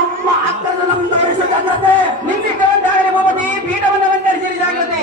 ನಮ್ಮ ಅಕ್ಕನ ನಮ್ಮ ತೋರಿಸುವ ಜಾಗ್ರತೆ ನಿಂತಿದ್ದಾಗಲೇ ಭೂಪತಿ ಪೀಠವನ್ನು ವಂದರಿಸಿರಿ ಜಾಗ್ರತೆ.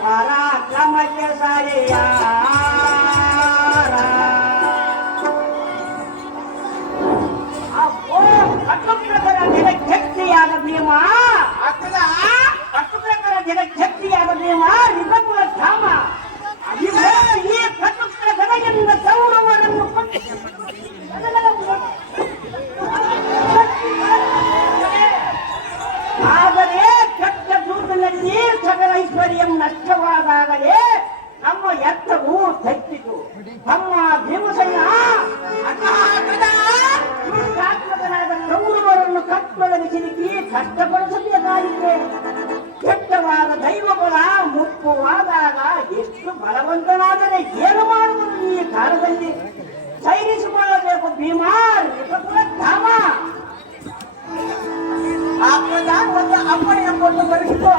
ಪರಾಕ್ರಮಕ್ಕೆ ಸರಿಯಾರ ಕಟ್ಟುಕರ ಜಗಜ್ಜಕ್ತಿಯಾದ ಭೀಮ ಕಟ್ಟುಕರ ಜಗಜ್ಜಕ್ತಿಯಾದ ಭೀಮ ರಿಪುರ ಧಾಮ ಈ ಕಟ್ಟುಕರ ಗದೆಯಿಂದ ಕೌರವರನ್ನು ಆದರೆ ಕೆಟ್ಟ ದೂರಿನಲ್ಲಿ ಸಕಲ ಐಶ್ವರ್ಯಂ ನಷ್ಟವಾದಾಗಲೇ ನಮ್ಮ ಎತ್ತವು ತಪ್ಪಿತು. ನಮ್ಮ ಭೀಮಸೇನ ಕೌರವರನ್ನು ಕಟ್ಟೊಳಗೆ ಸಿಲುಕಿ ಕಷ್ಟಪಡಿಸಬೇಕಾಗಿದೆ. ಕೆಟ್ಟವಾದ ದೈವಬಲ ಮುಪ್ಪುವಾದಾಗ ಎಷ್ಟು ಬಲವಂತನಾದರೆ ಏನು ಮಾಡುವುದು ಈ ಕಾಲದಲ್ಲಿ? ಸೈರಿಸಿಕೊಳ್ಳಬೇಕು ಭೀಮಾ ಧಾಮ. ಒಂದು ಅಪ್ಪಣೆ ಕೊಟ್ಟು ಬರೆಸಿತು.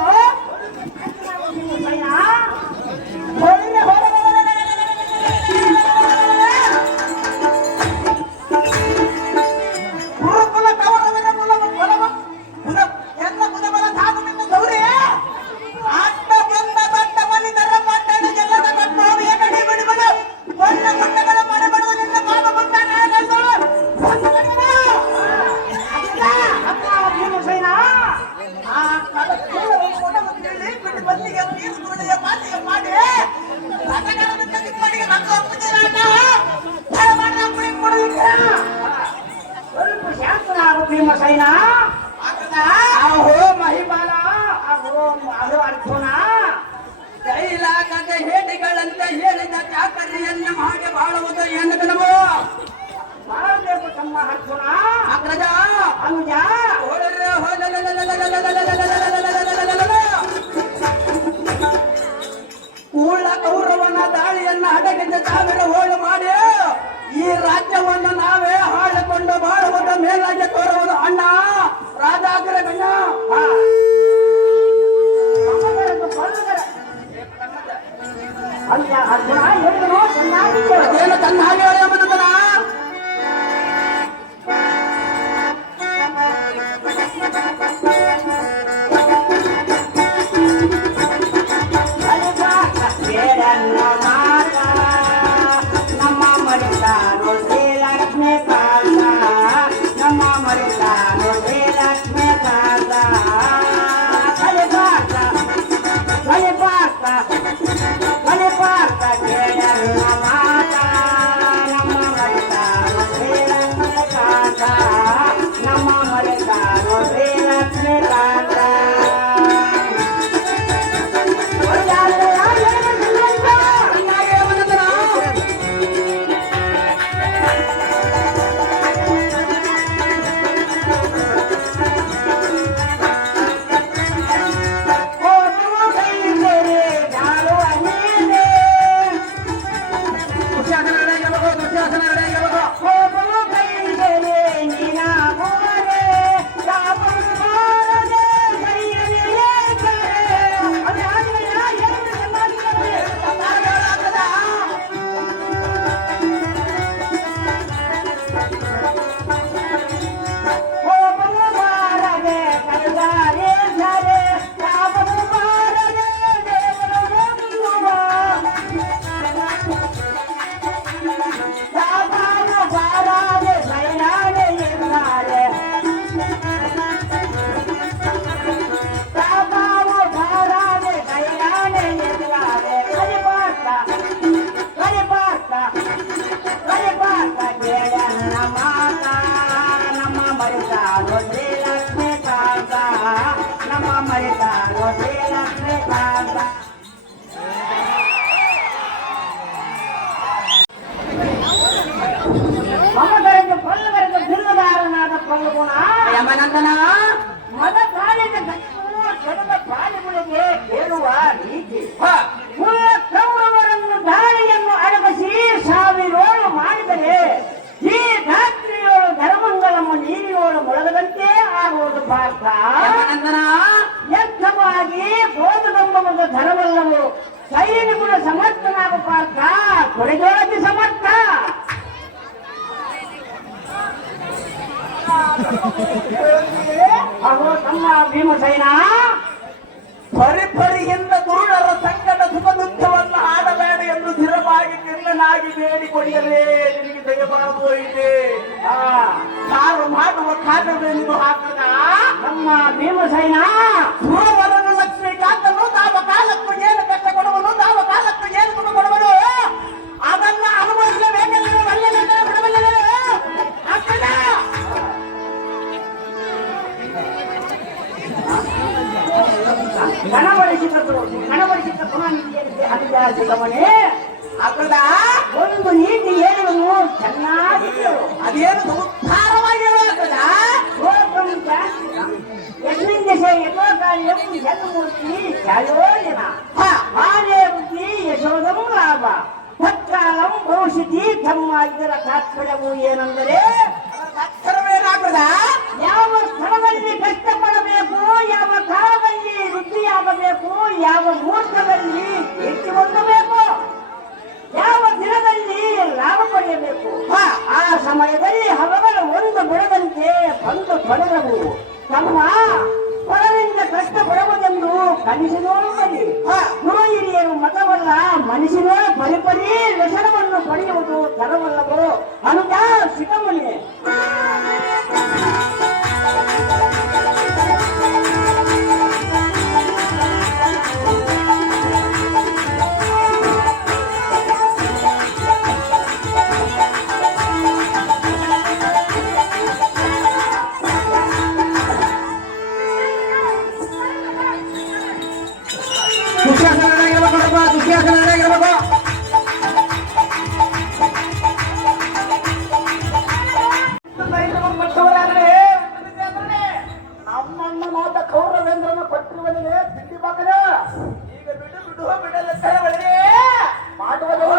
ಭೀಮಸೇನ ಅಹೋ ಮಹಿಬಾಲ ಅಹೋ ಅದು ಅರ್ಥೋಣ ಕೈಲಾಗದ ಹೇಡಿಗಳಂತೆ ಹೇಳಿದ ಚಾಕರಿಯನ್ನು ಮಾಡಿ ಬಾಳುವುದು ಏನು ಕನವು? ಮಾಡಬೇಕು ತಮ್ಮ ಅರ್ಥೋಣ ಅಗ್ರಜ ಅನುಜ ಕೂಳ ಕೌರವನ ದಾಳಿಯನ್ನ ಅಡಗಿದ ಸಾವಿರ ಹೋಳು ಮಾಡಿ ಈ ರಾಜ್ಯವನ್ನು ನಾವೇ ಹಾಳಿಕೊಂಡು ಬಾಳುವುದು ಮೇಲಾಗಿ ತೋರುವುದು ಅಣ್ಣ ರಾಜಾಗ್ರಗಣ್ಣ. ಅದೇನು ತನ್ನ ಹಾಗೆ ಎಂಬುದನ್ನ ಯಮನಂದನ ಮದ ಕಾಲಿನ ಜಗದ ಪ್ರಾಣಿಗಳಿಗೆ ಹೇಳುವ ರೀತಿ ಕೌರವರನ್ನು ದಾಳಿಯನ್ನು ಅಡಗಿಸಿ ಸಾವಿರೋಳು ಮಾಡಿದರೆ ಈ ರಾತ್ರಿಯೋಳು ಧರ್ಮಂಗಲಮ್ಮ ನೀರಿಯೋಳು ಮೊಳಗದಂತೆ ಆಗುವುದು ಪಾರ್ಥ. ಯಥವಾಗಿ ಬೋಧವೆಂಬ ಧರ್ಮಲ್ಲವು ಸೈನಿಕುಳ ಸಮರ್ಥನಾಗ ಪಾರ್ಥ ಕೊಡೆಜೋಳಕ್ಕೆ ಸಮರ್ಥ. ಅಗೋ ತಮ್ಮ ಭೀಮಸೇನ ಪರಿಪರಿಯಿಂದ ದುರುಳರ ಸಂಘ ಕೊಡಿಯಲೇ ನಿನಗೆ ದಯಮಾಡುವ ಇದೆ ಸಾರು ಮಾಡುವ ಖಾದ್ಯವನ್ನು ಹಾಕದ ನಮ್ಮ ಭೀಮಸೇನ ಸುರವರನು ಲಕ್ಷ್ಮೀಕಾಂತನು ತಾವ ಕಾಲಕ್ಕೂ ಏನು ಕಷ್ಟ ಕೊಡುವನು ತಾವ ಕಾಲಕ್ಕೂ ಏನು ಸುಖ ಕೊಡುವನು ಅದನ್ನ ಅನುಭವಿಸಬೇಕೆಂದರೆ ಒಳ್ಳೆಯ ಬಿಡಬಲ್ಲವೇ ಅಕ್ಕನ ಕಣಬಡಿಸಿದ ಪುನಃ ಅಧಿಕಾರಮನೆ ಅಕ್ಕದ ಒಂದು ನೀತಿ ಹೇಳುವನು ಚೆನ್ನಾಗಿತ್ತು. ಅದೇನು ಸಂಸಾರವಾಗಿರುವುದಲ್ಲ ಯಜ್ಞ ಯಥೋಕಾರ್ಯಂ ಜನ್ಮೂರ್ತಿ ಚಾಯೋಜನ ಆರ್ಯ ಬುದ್ಧಿ ಯಶೋಧಂ ಲಾಭ ತತ್ಕಾಲಂ ಭವಿಷ್ಯತಿ ತಮ್ಮ ಇದರ ತಾತ್ಪರ್ಯವು ಏನೆಂದರೆ ಅಕ್ಷರವೇನಾಗ್ತದ ಯಾವ ಸ್ಥಳದಲ್ಲಿ ಕಷ್ಟಪಡಬೇಕು, ಯಾವ ಕಾಲದಲ್ಲಿ ವೃದ್ಧಿಯಾಗಬೇಕು, ಯಾವ ಮುಹೂರ್ತದಲ್ಲಿ ಕೀರ್ತಿ ಹೊಂದಬೇಕು, ಯಾವ ದಿನದಲ್ಲಿ ಲಾಭ ಪಡೆಯಬೇಕು, ಆ ಸಮಯದಲ್ಲಿ ಹವಗಳು ಒಂದು ಬಿಡದಂತೆ ಬಂದು ತೊಡಗವು. ತಮ್ಮ ಹೊರರಿಂದ ಕಷ್ಟ ಪಡುವುದೆಂದು ಕಲಿಸಿದೋಡಿ ಗುರು ಹಿರಿಯರು ಮತವಲ್ಲ ಮನುಷ್ಯನ ಪರಿಪರಿ ವ್ಯಸನವನ್ನು ಪಡೆಯುವುದು ತರವಲ್ಲವೋ ಅಂತ ಶಿಖಮಣಿ. ನಮ್ಮನ್ನು ಮಾತ ಕೌರವೇಂದ್ರನ ಪಟ್ಟಿರುವನಿಗೆ ಬಿಟ್ಟಿ ಬಾಕಲ ಈಗ ಬಿಡುವ ಬಿಡಲ್ಲ ಸ್ಥಳಗಳಿಗೆ ಮಾಡುವುದು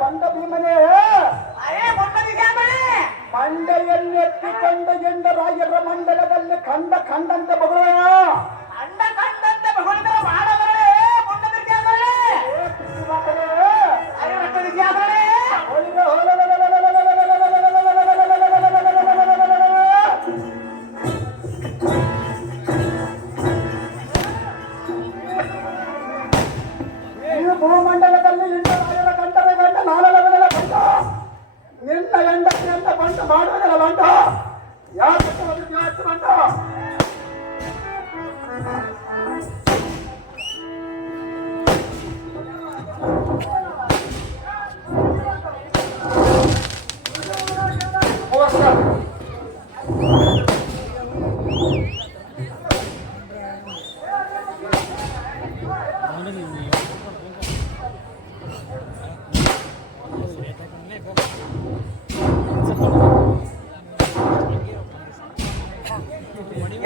ಬಂದ ಭೀಮನೇ ಮಂಡೆಯನ್ನೆತ್ತಿಕೊಂಡ ಎಂಡ ರಾಯರ ಮಂಡಲದಲ್ಲಿ ಕಂಡಂತೆ ಬಗುಳ ಕಂಡಂತೆ ಬಗುಳಿದ ಮಾಡಬರೇ ಭೂಮಂಡಲದಲ್ಲಿ ಇಂಡ ರಾಯರ ಕಂಡರೆ ಗಂಡ ನಾನಲಗದಲ್ಲ ಕಂಡ ನಿನ್ನ ಹೆಂಡತಿ ಅಂತ ಬಂಟ ಮಾಡುವುದಲ್ಲ ಬಂಟ ಯಾಕೆ ಬಂಟ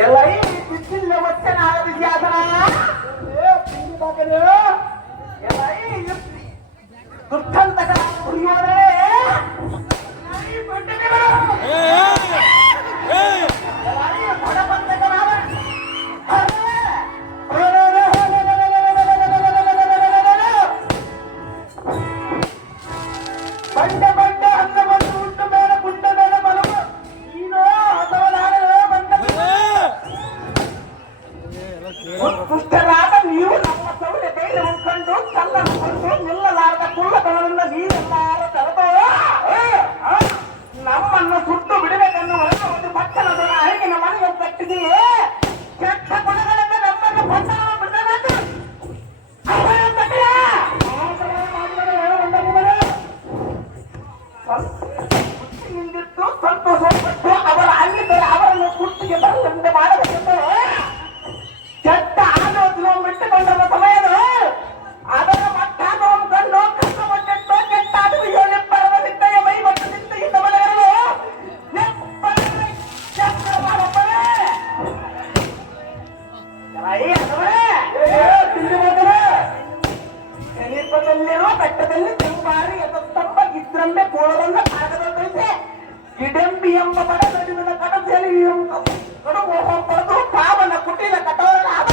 ಎಲ್ಲ ಬಿಸಿಲಿನ ಒತ್ತನ ಆಗದಿದ್ಯಾಸನ ದುಃಖಂತಕ ಕುಡಿಯೋದ್ರೆ ಬಂಡೆ ಬಂಡೆ ಅನ್ನ ಬಂದು ಉಂಟು ಮೇಲೆ ಗುಂಡ ಮೇಲೆ ಬಲವು ನೀನೋ ಅಥವಾ ನಾಳೆ ಬಂದ ಪುಷ್ಟರಾದ ನೀವು ನಮ್ಮ ಸೌರ್ಯ ಬೇರೆ ಉಂಟು ಕಲ್ಲನ್ನು ನಿಲ್ಲಲಾರದ ಕುಳ್ಳತನದಿಂದ ನೀರೆಲ್ಲಾರ ತರದೋ ನಮ್ಮನ್ನು ಸುಟ್ಟು ಬಿಡಬೇಕನ್ನುವ ಒಂದು ಪಟ್ಟಣದ ಅರಗಿನ ಮನೆಯನ್ನು ಕಟ್ಟಿದೆಯೇ ಕೆಟ್ಟ ಗುಣಗಳಿಂದ ನಮ್ಮನ್ನು ಪಟ್ಟಣ ಬಿಡಬೇಕು ನಿಂದಿಟ್ಟು ಸಂತೋಷಪಟ್ಟು ಅವರ ಅಲ್ಲಿದ್ದರೆ ಅವರನ್ನು ಕುರ್ಚಿಗೆ ಬರುವಂತೆ ಮಾಡಬೇಕೆಂದು ಕೆಟ್ಟ ಆಲೋಚನೆ ಬಿಟ್ಟುಕೊಂಡ ಸಮಯದ ಅದರ ಮಟ್ಟಾನವನ್ನು ಕಂಡು ಕಷ್ಟಪಟ್ಟು ಕೆಟ್ಟ ಅಡುಗೆಯಲ್ಲಿ ಬರದ ನಿದ್ದೆಯ ಮೈ ಮತ್ತು ನಿದ್ದೆಯಿಂದ ಮನೆಗಳು ಸಮೀಪದಲ್ಲಿರುವ ಬೆಟ್ಟದಲ್ಲಿ ತೆಂಬಾರಿ ಎತ್ತಂಬ ಇದ್ರಂಬೆ ಕೋಳರನ್ನ ಕಾಗದಂತೆ ಇಡಂಬಿ ಎಂಬ ಬಡ ನಡುವಿನ ಕಡದಲ್ಲಿ ಪಡೆದು ಪಾವನ ಕುಟಿಲ ಕಠೋರನಾದ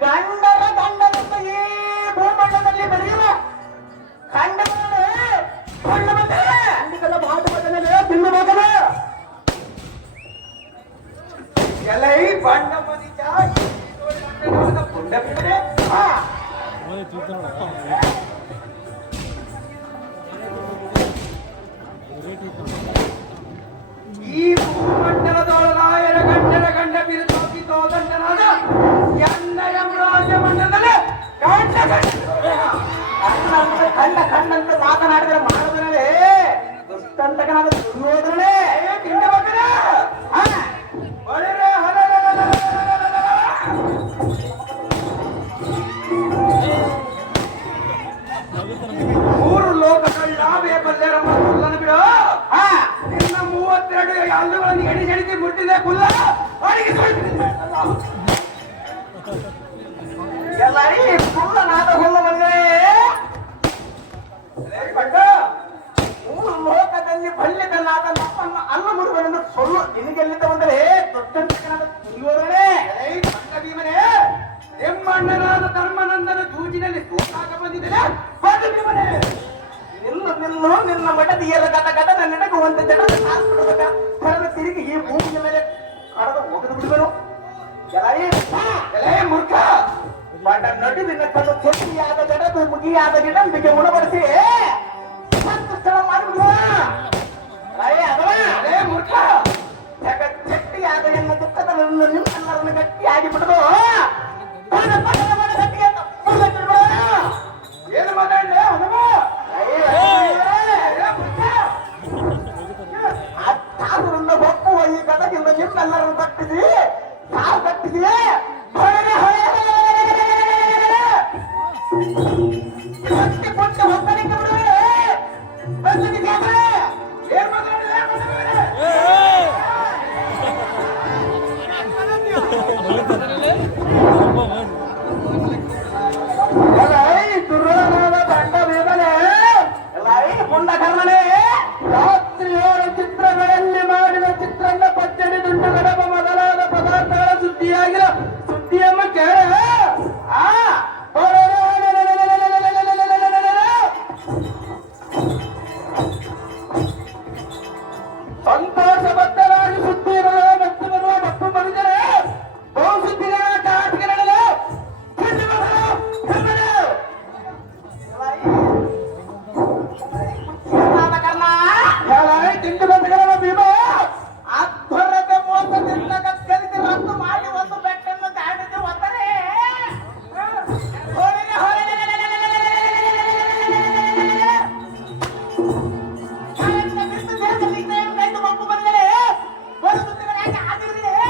ಗಂಡರ ಗಂಡನಂತ ಈ ಭೂಮಂಡಲದಲ್ಲಿ ಬೆಳೆಯುವ ಈ ಭೂಮಂಡಲದೊಳಗಾಯರ ಗಂಡ ಬಿರುದೋಗಿದ್ದೋ ದಂಡನಾದ ಎನ್ನ ಯಮರಾಜ ಮಂಡಲದಲ್ಲಿ ಕಣ್ಣಂತ ಮಾತನಾಡಿದ್ರೆ ಮಾಡಿದ್ರೆ ದುಷ್ಟಂತಕನಾದ ದುರ್ಯೋಧನೇ ತಿಂಡ ಮಕ್ಕಳ ಮೂರು ಲೋಕಗಳ ಬೇಕಲ್ಲರ ಕುಲ್ಲನ್ನು ಬಿಡು ನಿನ್ನ 32 ಹಲ್ಲುಗಳನ್ನು ಎಣಿಸಿ ಮುಟ್ಟಿದೆ ಕುಲ್ಲ ಅಡಿಗೆ ಎಲ್ಲರಿ ಕುಲ್ಲನಾದ ಹುಲ್ಲ ಬಂದರೆ ಮೂರು ಲೋಕದಲ್ಲಿ ಬಲ್ಲಿದನಾದ ನಮ್ಮನ್ನು ಅಲ್ಲ ಮುರುಗನನ್ನು ಸೊಲ್ಲು ನಿನಗೆಲ್ಲಿದ್ದ ಬಂದರೆ ದೊಡ್ಡಂತಕನಾದ ದುರ್ಯೋಧನೇ ಕಂಡ ಭೀಮನೇ ಎಮ್ಮಣ್ಣನಾದ ಧರ್ಮನಂದನ ಜೂಜಿನಲ್ಲಿ ಸೋತಾಗ ಬಂದಿದ್ದೇನೆ ಭೀಮನೇ ನಿನ್ನ ಮಠದಿಯಲ್ಲ ಗಟ ನೆನಗುವಂತ ಜನರ ಕರೆದ ತಿರುಗಿ ಈ ಭೂಮಿಯ ಮೇಲೆ ಕಡದ ಒಗೆದು ಬಿಡುವರು ಮೂರ್ಖ ಬಡ ನಡುವಿನ ಕಣ್ಣು ಚೆಟ್ಟಿಯಾದ ಜಡದು ಮುಗಿಯಾದ ಗಿಡಂಬಿಗೆ ಉಣಬಡಿಸಿ ಸಂತುಷ್ಟನ ಮಾಡುವುದು ಮೂರ್ಖ ಜಗಚ್ಚಟ್ಟಿಯಾದ ಎನ್ನ ದುಃಖದ ನಿಮ್ಮೆಲ್ಲರನ್ನು ಗಟ್ಟಿಯಾಗಿ ಬಿಡುದು ಏನು ಮಾತಾಡಲೇ ತಾವರನ್ನ ಒಪ್ಪುವ ಈ ಗದಗಿಂದ ನಿಮ್ಮೆಲ್ಲರನ್ನು ಕಟ್ಟಿಸಿ ತಾವು ಕಟ್ಟಿಸಿ ಕೊಟ್ಟು ಹೊತ್ತಲಿಕ್ಕೆ ಬಿಡುವರೆ ಏನ್ ಮಾತಾಡಲೇ ದುರ್ಯೋಧನದ ದಂಡ ಭೀಮನೇ ಪುಂಡ ಕರ್ಮನೇ ರಾತ್ರಿಯೋಳ ಚಿತ್ರಗಳಲ್ಲಿ ಮಾಡಿದ ಚಿತ್ರನ್ನ ಪಚ್ಚಡಿ ದುಂಡು ಗಡಪ ಮೊದಲಾದ ಪದಾರ್ಥಗಳ ಸುದ್ದಿಯಮ್ಮ ಕೇಳ ಸಂತೋಷಬದ್ಧರಾಗಿ ಸುದ್ದಿಗಳ ಮತ್ತು ಬರುವ ಮತ್ತು ಬಂದರೆ ಬಹು ಸುದ್ದಿಗಳ ಆಟಗಳಲ್ಲ ತಿಂಡಿ ಬಂದಗಳ ಭೀಮ ಅಧ್ವರತೆ ಮೋಸದಿಂದ ಕತ್ತಲಿಸಿ ರದ್ದು ಮಾಡಿ ಒಂದು ಬೆಟ್ಟನ್ನು ದಾಟಿಸಿ ಒತ್ತರೆ ಮಕ್ಕಳು ಬಂದರೆ ಒಂದು ಸುದ್ದಿಗಳ ಯಾಕೆ ಆಗಿರಲಿದೆ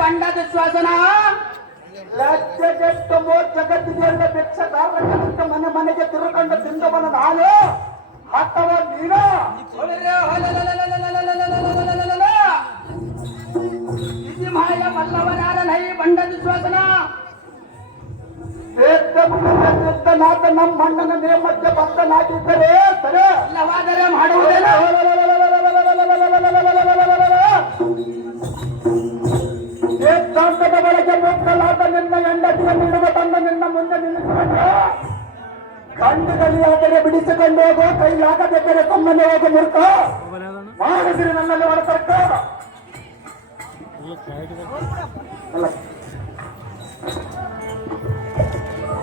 ಬಂಡದ ಶ್ವಾಸನ ಲಜ್ಜೆಗೆಟ್ಟಮೋ ಜಗತ್ತಿಗೆಲ್ಲ ಭಿಕ್ಷಗಾರಕನಂತ ಮನೆ ಮನೆಗೆ ತಿರುಕೊಂಡು ತಿಂದವನ ನಾನು ಮತ್ತವ ನೀನು ಮಾಯ ಮಲ್ಲವನಾರನೈ ಬಂಡದ ಶ್ವಾಸನ ನಾಥ ನಮ್ಮ ಅಣ್ಣನ ನೇಮಕ್ಕೆ ಬಂದನಾಗಿದ್ದರೆ ಸರಿ ಇಲ್ಲವಾದರೆ ಮಾಡುವುದಿಲ್ಲ ಏಕಾಂತದ ಬಳಕೆ ಮುಕ್ಕಲಾದ ನಿನ್ನ ಹೆಂಡತಿಯ ನಿಲ್ಲುವ ತನ್ನ ನಿನ್ನ ಮುಂದೆ ನಿಲ್ಲಿಸಿಕೊಂಡು ಕಂಡುಗಲಿಯಾದರೆ ಬಿಡಿಸಿಕೊಂಡು ಹೋಗೋ ಕೈಲಾಗಬೇಕಾದರೆ ತಮ್ಮನೆ ಹೋಗಿ ನಿಲ್ಕ ಮಾಡಿದ್ರಿ ನನ್ನಲ್ಲಿ ಹೊರತರ್ಕ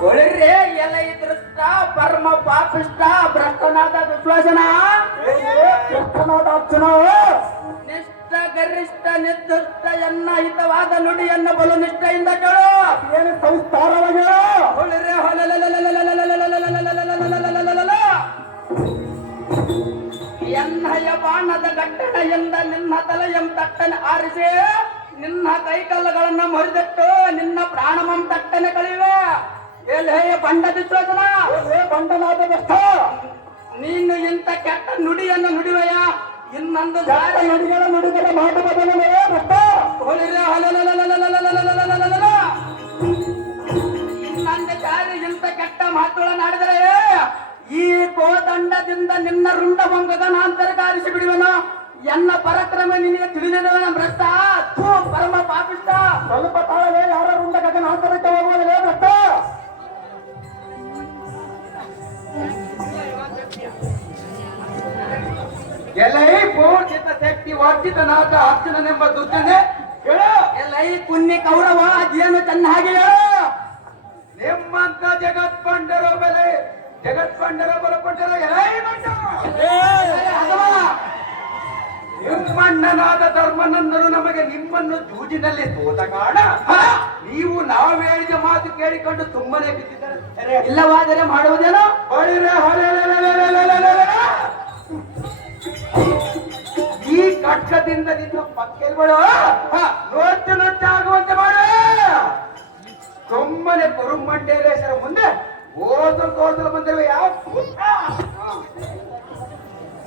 ಒಳ್ಳೆ ಎಲ್ಲ ದೃಷ್ಟ ಪರಮ ಪಾಪಿಷ್ಟ ಭ್ರಷ್ಟನಾದ ದುಶ್ವಾಸನ ಅರ್ಚನ ನಿಷ್ಠ ಗರಿಷ್ಠ ನಿರ್ದಿಷ್ಟ ಎನ್ನ ಹಿತವಾದ ನುಡಿಯನ್ನ ಬಲು ನಿಷ್ಠೆಯಿಂದ ಕೇಳು ಏನು ಸಂಸ್ಕಾರವಾಗಿ ಎನ್ನಯ ಬಾಣದ ಗಟ್ಟಣೆಯಿಂದ ನಿನ್ನ ತಲೆಯಂ ತಟ್ಟನೆ ಆರಿಸಿ ನಿನ್ನ ಕೈಕಲ್ಲುಗಳನ್ನ ಮುರಿದಿಟ್ಟು ನಿನ್ನ ಪ್ರಾಣಮಂ ತಟ್ಟನೆ ಕಳಿವೆ ಎಲೆ ಬಂಡ ದುಶ್ವಾಸನ ಬಂಡನಾದ ನೀನು ಇಂಥ ಕೆಟ್ಟ ನುಡಿಯನ್ನು ನುಡಿವೆಯ ಇನ್ನೊಂದು ನುಡಿಗಳ ನುಡಿಗಳ ಮಾತು ಬದಲೇ ಇನ್ನೊಂದು ಜಾರಿ ಇಂಥ ಕೆಟ್ಟ ಮಾತುಗಳನ್ನಾಡಿದರೆ ಈ ಕೋದ ದಂಡದಿಂದ ನಿನ್ನ ರುಂಡ ಮಂಗನ ಅಂತರಕಾರಿಸಿ ಬಿಡುವನು. ಎನ್ನ ಪರಾಕ್ರಮ ನಿನಗೆ ತಿಳಿದಿರುವನ ಭ್ರಷ್ಟ. ಥೂ, ಪರಮ ಪಾಪಿಷ್ಟ. ಸ್ವಲ್ಪ ತಾಳಲೇ, ಯಾರ ರುಂಡ ಗಗನ ಅಂತರಕ್ಕೆ ಹೋಗುವುದಿಲ್ಲ ಭ್ರಷ್ಟ. ಎಲ್ಲೈ ಪೂರ್ಜಿತ ಶಕ್ತಿ ವರ್ಜಿತನಾದ ಅರ್ಜುನನೆಂಬ ದುರ್ಜನೆ ಹೇಳು. ಎಲ್ಲೈ ಪುಣ್ಯ ಕೌರವ ಅದೇನು ಚೆನ್ನಾಗಿ ಹೇಳು. ನಿಮ್ಮಂತ ಜಗತ್ಪಂಡರ ಬೆಲೆ ಜಗತ್ಪಂಡರ ಬಲಪಟ್ಟರು ಎಲ್ಲೈ ನಿಮ್ಮಣ್ಣನಾದ ಧರ್ಮನಂದರು ನಮಗೆ ನಿಮ್ಮನ್ನು ಜೂಜಿನಲ್ಲಿ ತೋತ ಕಾಣ ನೀವು ನಾವು ಹೇಳಿದ ಮಾತು ಕೇಳಿಕೊಂಡು ಸುಮ್ಮನೆ ಬಿದ್ದಿದ್ದಾರೆ. ಇಲ್ಲವಾದರೆ ಮಾಡುವುದೇನೋ. ಈ ಕಟ್ಟದಿಂದ ನಿನ್ನ ಪಕ್ಕೆಲ್ಗಳು ನೋಟ್ಟು ನೊಟ್ಟಾಗುವಂತೆ ಮಾಡ. ಸುಮ್ಮನೆ ಕುರುಮಂಡೇಶ್ವರ ಮುಂದೆ ಓದಲು ಬಂದಿರುವ ಯಾವ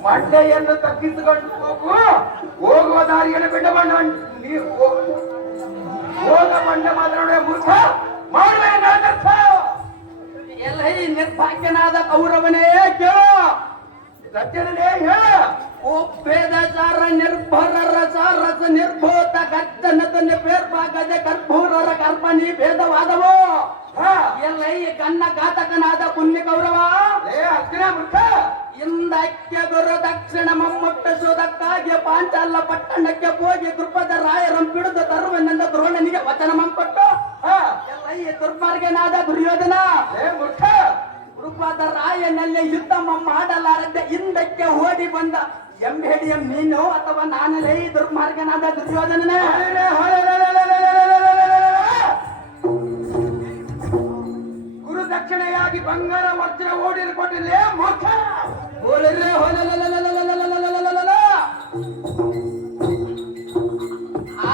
ಮಂಡೆಯನ್ನು ತಗ್ಗಿಸಿಕೊಂಡು ಹೋಗುವ ದಾರಿಯನ್ನು ಬಿಡ ಬಣ್ಣ ನೀವು ಹೋಗ ಬಂಡ ಮಾತ್ರ ಮೂರ್ಖ ಮಾಡುವ ಎಲ್ಲ ಈ ನಿರ್ಭಾಗ್ಯನಾದ ಕೌರವನೇ ಕೇಳು. ಸತ್ಯನೇ ಹೇಳ. ಉಪ್ಪೇದಚಾರ ನಿರ್ಭರರ ಸಾರಸ ನಿರ್ಭೂತ ಗಜ್ಜನ ಪೇರ್ಪ ಗಜ ಕರ್ಪೂರರ ಕರ್ಪಣಿ ಭೇದವಾದವು. ಎಲ್ಲ ಈ ಕನ್ನ ಘಾತಕನಾದ ಪುಣ್ಯ ಕೌರವ ಇಂದಕ್ಕೆ ಗುರು ದಕ್ಷಿಣ ಮಮ್ಮುಟ್ಟಿಸುವುದಕ್ಕಾಗಿ ಪಾಂಚಾಲ ಪಟ್ಟಣಕ್ಕೆ ಹೋಗಿ ದೃಪದ ರಾಯರಂ ಬಿಡುದು ತರುವನೆಂದ ದ್ರೋಣನಿಗೆ ವಚನ ಮಂಪಟ್ಟು ಎಲ್ಲ ಈ ದುರ್ಮಾರ್ಗನಾದ ದುರ್ಯೋಧನ ದೃಪದ ರಾಯನಲ್ಲಿ ಯುದ್ಧ ಮಾಡಲಾರದೆ ಹಿಂದಕ್ಕೆ ಓಡಿ ಬಂದ ಎಂಬೇಡಿಯಂ ನೀನು ಅಥವಾ ನಾನಲೇ ಈ ದುರ್ಮಾರ್ಗನಾದ ದುರ್ಯೋಧನನೇ. ಗುರು ದಕ್ಷಿಣೆಯಾಗಿ ಬಂಗಾರ ವಜ್ರ ಓಡಿರು ಕೊಟ್ಟಿಲ್ಲೇ ಮೋಕ್ಷ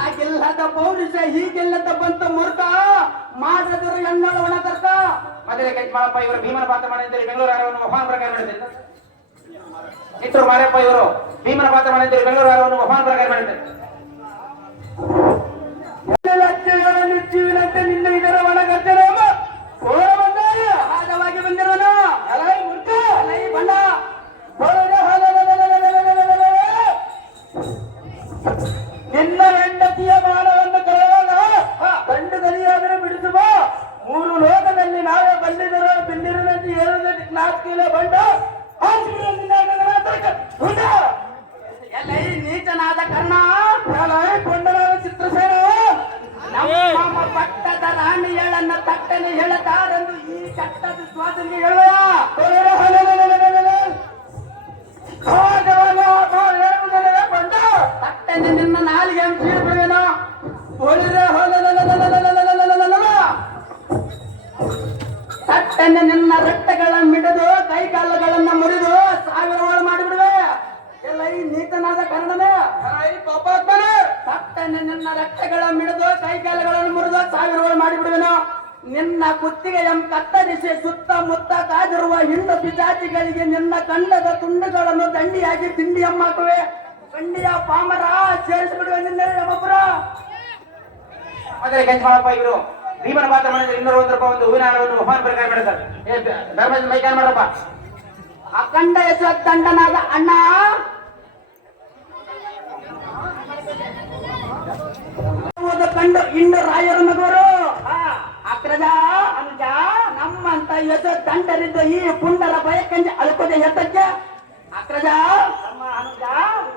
ಆಗಿಲ್ಲದ ಪೌರುಷ ಹೀಗಿಲ್ಲದ ಬಂತು ಮೂರ್ಖ ಮಾಡಿದ್ರು ಎನ್ನಡ ಒಣ ತರ್ಕ. ಮೊದಲೇ ಕೈಮಾಳಪ್ಪ ಇವರು ಭೀಮನ ಪಾತ್ರ ಮಾಡಿದ್ದಾರೆ, ಬೆಂಗಳೂರು ಆರವನ್ನು ಮಹಾನ್ ಪ್ರಕಾರ ಮಾಡಿದ್ದಾರೆ. ಚಿತ್ತೂರು ಮಾರಪ್ಪ ಇವರು ಭೀಮನ ಪಾತ್ರ ಮಾಡಿದ್ದಾರೆ, ಬೆಂಗಳೂರು ಆರವನ್ನು ಮಹಾನ್ ಪ್ರಕಾರ ಮಾಡಿದ್ದಾರೆ. ಜೀವನಂತೆ ನಿನ್ನ ಇದರ ಒಣಗರ್ಜನ ಆಳವಾಗಿ ಬಂದಿರೋನು ಬಂಡ ನಿನ್ನ ಹೆಂಡತಿಯ ಮಾನವನ್ನು ಕರೆಯುವಾಗ ಗಂಡು ಗಲಿಯಾದರೆ ಬಿಡಿಸುವ ಮೂರು ಲೋಕದಲ್ಲಿ ನಾವೇ ಬಂದಿದ್ದರು ಬಿಲ್ಲಿರುವಂತೆ ಹೇಳುವುದಕ್ಕೆ ನಾಚಿಕೆಯ ಬಂಡ ಎಲ್ಲ ಈ ನೀಚನಾದ ಕರ್ಣ ಕೊಂಡನಾದ ಚಿತ್ರಸೇನ ನಮ್ಮ ಪಟ್ಟದ ರಾಣಿಯಳನ್ನ ತಟ್ಟನೆ ಹೇಳತಾರೆಂದು ಈ ಚಟ್ಟದ ಸ್ವಾತಂತ್ರ್ಯ ಹೇಳುವ ತಟ್ಟನೆ ನಿನ್ನ ನಾಲಿಗೆ ಬೀಳ್ಬಿಡುವೇನೋ. ತಟ್ಟನೆ ನಿನ್ನ ರಟ್ಟೆಗಳ ಮಿಡಿದು ಕೈಕಾಲುಗಳನ್ನ ಮುರಿದು ಸಾವಿರಗಳು ಮಾಡಿಬಿಡುವೆ. ಎಲ್ಲ ಈ ನೀತನಾದ ಕರ್ಣನೇ ತಟ್ಟನೆ ನಿನ್ನ ರಟ್ಟೆಗಳ ಮಿಡಿದು ಕೈಕಾಲುಗಳನ್ನು ಮುರಿದು ಸಾವಿರಗಳು ಮಾಡಿಬಿಡುವೆನೋ. ನಿನ್ನ ಕುತ್ತಿಗೆ ಕತ್ತರಿಸಿ ಸುತ್ತಮುತ್ತ ಕಾದಿರುವ ಹಿಂಡು ಪಿಚಾಚಿಗಳಿಗೆ ನಿನ್ನ ಕಂಡದ ತುಂಡುಗಳನ್ನು ದಂಡಿಯಾಗಿ ತಿಂಡಿಯಮ್ಮಾಕುವೆ. ಕಂಡಿಯ ಪಾಮರ ಸೇರಿಸಿಬಿಡುವೆ ನಿನ್ನ ಒಬ್ಬರ. ಮೊದಲೇ ಕೈಮಾಳಪ್ಪ ಇವರು ಭೀಮನ ಪಾತ್ರ ಮಾಡಿದ್ರೆ 201 ರೂಪಾಯಿ ಒಂದು ಹೂವಿನ ಹಾರವನ್ನು ಮಹಾನ್ ಪ್ರಕಾರ ಮಾಡಿದ್ದಾರೆ. ಧರ್ಮದ ಮೈಕಾನ್ ಮಾಡಪ್ಪ. ಅಖಂಡ ಹೆಸರ ದಂಡನಾದ ಅಣ್ಣ ಕಂಡು ಇಂಡು ರಾಯರ ಮಗವರು ಅಕ್ರಜ ಅನುಜ ನಮ್ಮಂತ ಹೆಸರು ದಂಡರಿದ್ದ ಈ ಪುಂಡರ ಭಯಕ್ಕಂಜ ಅಳ್ಕೋದೆ ಎತ್ತಕ್ಕೆ ಅಕ್ರಜ ಅನುಜ